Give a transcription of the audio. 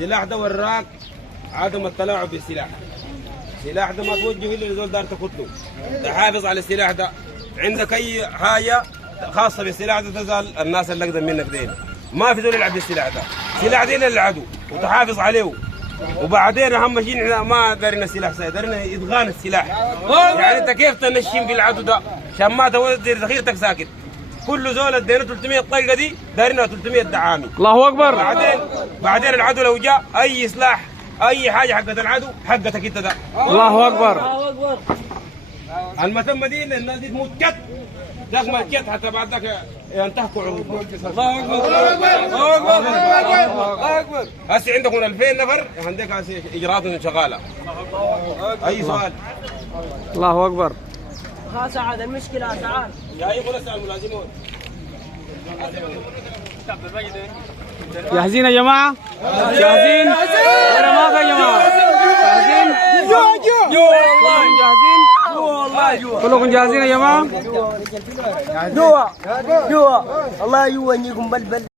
السلاح ده وراك عدم التلاعب بالسلاح. السلاح ده ما توجه الا لزول دار تقتله، تحافظ على السلاح ده. عندك اي حاجه خاصه بالسلاح ده تزال الناس اللي اقدم منك دين، ما في زول يلعب بالسلاح ده. السلاح ده للعدو وتحافظ عليه. وبعدين اهم شيء احنا ما دارنا السلاح سيد، دارنا ادغام السلاح. يعني انت كيف تنشم بالعدو ده عشان ما تودي ذخيرتك ساكت. كل زول ادينا 300 طلقه دي دارنا 300 دعامي. الله اكبر. بعدين العدو لو جاء اي سلاح اي حاجه حقت العدو حقتك انت ده. الله اكبر. المتمه دي الناس دي تموت كت ذاك ما كت حتى بعد ذاك ينتهكوا عروضهم. الله اكبر. الله اكبر. الله اكبر. هسه عندكم 2000 نفر عندك هسه اجراءات شغاله. اي سؤال؟ الله اكبر. خلاص عاد المشكله تعال يا ايها الناس الملازمون جاهزين يا جماعه؟ جاهزين؟ ولا ما في يا جماعه؟ جاهزين؟ والله جاهزين؟ والله كلكم جاهزين يا جماعه؟ جوا الله يوانيكم بلبل